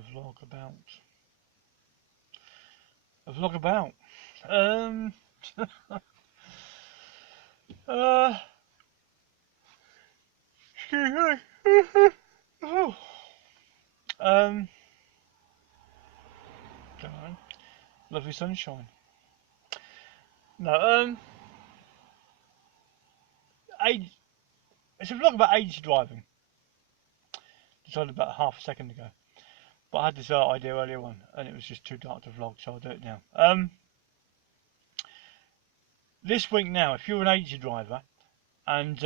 vlog about? A vlog about? Um, uh, excuse me. Oh, um, don't know. Lovely sunshine. No, age, it's a vlog about agency driving. Decided about half a second ago. But I had this idea earlier on, and it was just too dark to vlog, so I'll do it now. This week now, if you're an agency driver and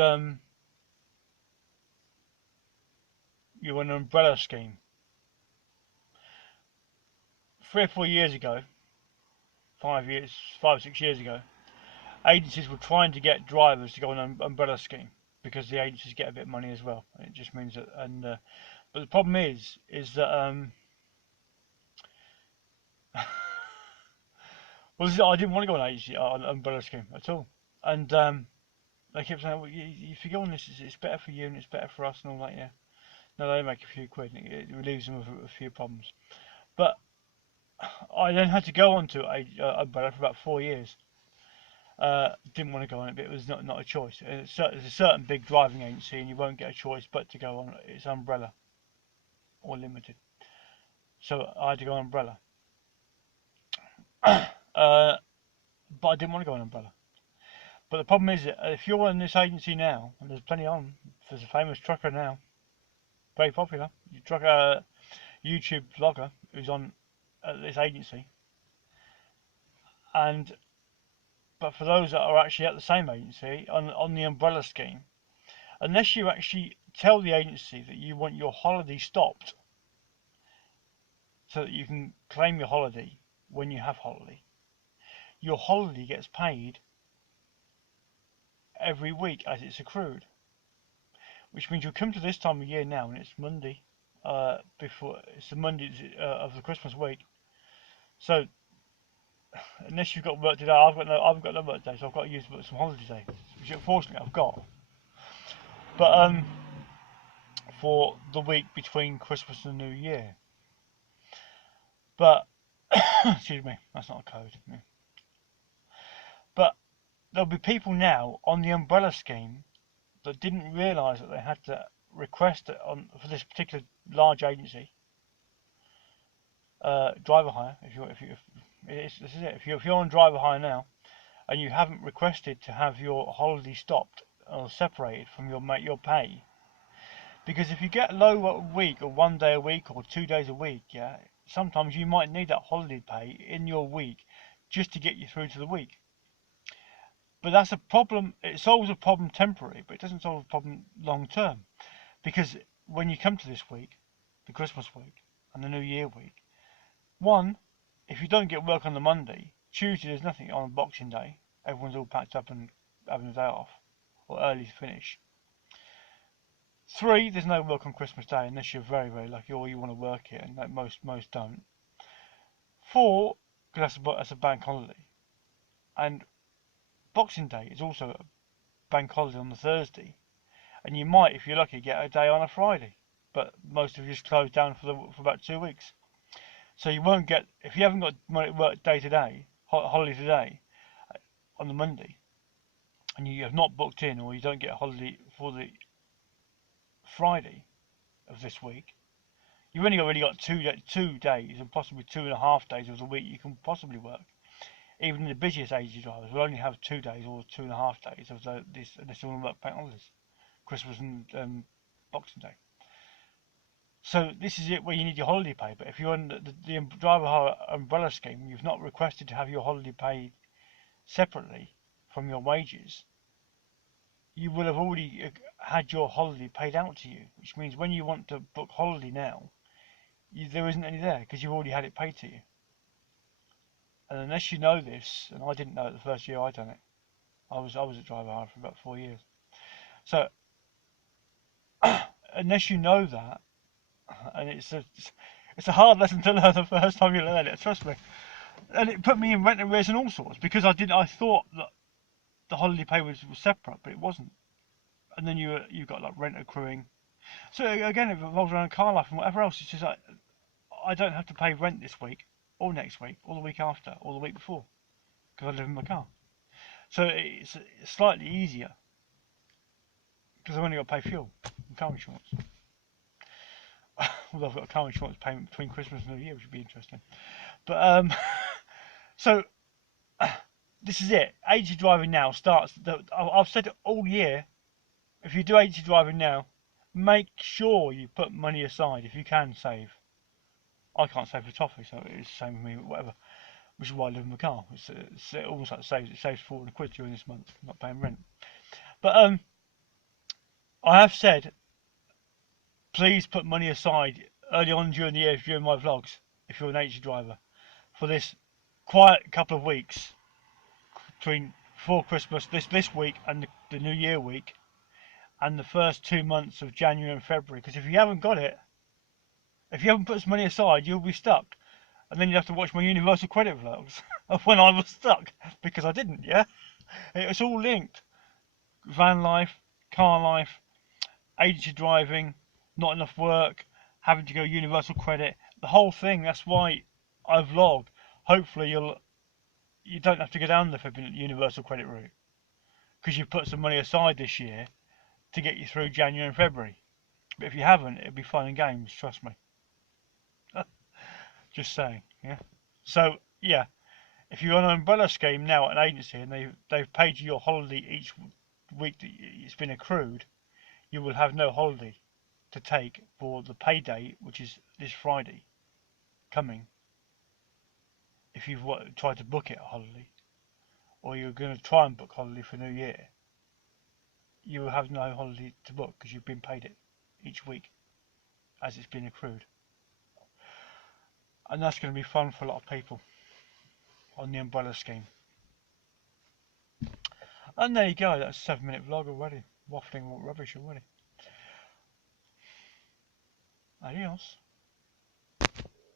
you're on an umbrella scheme, 3 or 4 years ago, 5 years, 5 or 6 years ago, agencies were trying to get drivers to go on an umbrella scheme because the agencies get a bit of money as well. It just means that, but the problem is that well, I didn't want to go on agency on an umbrella scheme at all, and they kept saying, well, if you go on this, it's better for you and it's better for us and all that. Yeah, no, they make a few quid and it relieves them of a few problems. But I then had to go on to umbrella for about 4 years. Didn't want to go on it, but it was not a choice. There's a certain big driving agency, and you won't get a choice but to go on its umbrella or limited. So I had to go on umbrella, but I didn't want to go on umbrella. But the problem is that if you're on this agency now, and there's plenty on, there's a famous trucker now, very popular, trucker YouTube vlogger who's on this agency, and but for those that are actually at the same agency on the umbrella scheme, unless you actually tell the agency that you want your holiday stopped so that you can claim your holiday when you have holiday, your holiday gets paid every week as it's accrued, which means you'll come to this time of year now, and it's Monday, before it's the Monday of the Christmas week. So unless you've got work today, I've got no work today, so I've got to use some holiday days, which unfortunately I've got. But for the week between Christmas and New Year. But excuse me, that's not a code. Yeah. But there'll be people now on the umbrella scheme that didn't realise that they had to request it for this particular large agency, driver hire. This is it. If you're on driver hire now, and you haven't requested to have your holiday stopped or separated from your pay, because if you get low a week or 1 day a week or 2 days a week, yeah, sometimes you might need that holiday pay in your week just to get you through to the week. But that's a problem. It solves a problem temporary, but it doesn't solve a problem long term. Because when you come to this week, the Christmas week and the New Year week, one, if you don't get work on the Monday, Tuesday there's nothing on Boxing Day. Everyone's all packed up and having a day off or early finish. 3, there's no work on Christmas Day unless you're very, very lucky or you want to work it, and like most don't. 4, because that's a bank holiday, and Boxing Day is also a bank holiday on the Thursday, and you might, if you're lucky, get a day on a Friday. But most of you's closed down for about 2 weeks, so you won't get, if you haven't got work day today, holiday today, on the Monday, and you have not booked in, or you don't get a holiday for the Friday of this week, you've only really got 2 days and possibly 2.5 days of the week you can possibly work. Even the busiest agency drivers will only have 2 days or 2.5 days of this, unless they want to work bank holidays, Christmas and Boxing Day. So this is it where you need your holiday pay. But if you're on the driver hire umbrella scheme, you've not requested to have your holiday paid separately from your wages, you will have already had your holiday paid out to you, which means when you want to book holiday now, there isn't any there because you've already had it paid to you. And unless you know this, and I didn't know it the first year I done it, I was a driver hire for about 4 years. So unless you know that, and it's a hard lesson to learn the first time you learn it, trust me. And it put me in rent arrears and all sorts because I thought that the holiday pay was separate, but it wasn't. And then you've got like rent accruing. So again, it revolves around car life and whatever else. It's just like I don't have to pay rent this week, or next week, or the week after, or the week before, because I live in my car. So it's slightly easier, because I've only got to pay fuel and car insurance. Although I've got a car insurance payment between Christmas and New Year, which would be interesting. But so this is it. Agency driving now starts. I've said it all year. If you do agency driving now, make sure you put money aside if you can save. I can't save for toffee, so it's the same with me. Whatever. Which is why I live in my car. It's almost like it saves 400 quid during this month, not paying rent. But I have said, please put money aside early on during the year during my vlogs, if you're an agency driver, for this quiet couple of weeks between before Christmas, this week, and the New Year week, and the first 2 months of January and February. Because if you haven't got it, if you haven't put some money aside, you'll be stuck. And then you have to watch my Universal Credit vlogs of when I was stuck, because I didn't, yeah? It's all linked. Van life, car life, agency driving, not enough work, having to go Universal Credit, the whole thing. That's why I vlog. Hopefully you don't have to go down the Universal Credit route, because you've put some money aside this year to get you through January and February. But if you haven't, it'll be fun and games, trust me. Just saying, yeah. So yeah, if you're on an umbrella scheme now at an agency and they've paid you your holiday each week that it's been accrued, you will have no holiday to take for the payday, which is this Friday coming. If you've tried to book it a holiday, or you're going to try and book holiday for New Year, you will have no holiday to book because you've been paid it each week as it's been accrued. And that's going to be fun for a lot of people on the umbrella scheme. And there you go, that's a 7-minute vlog already. Waffling all rubbish already. Adios.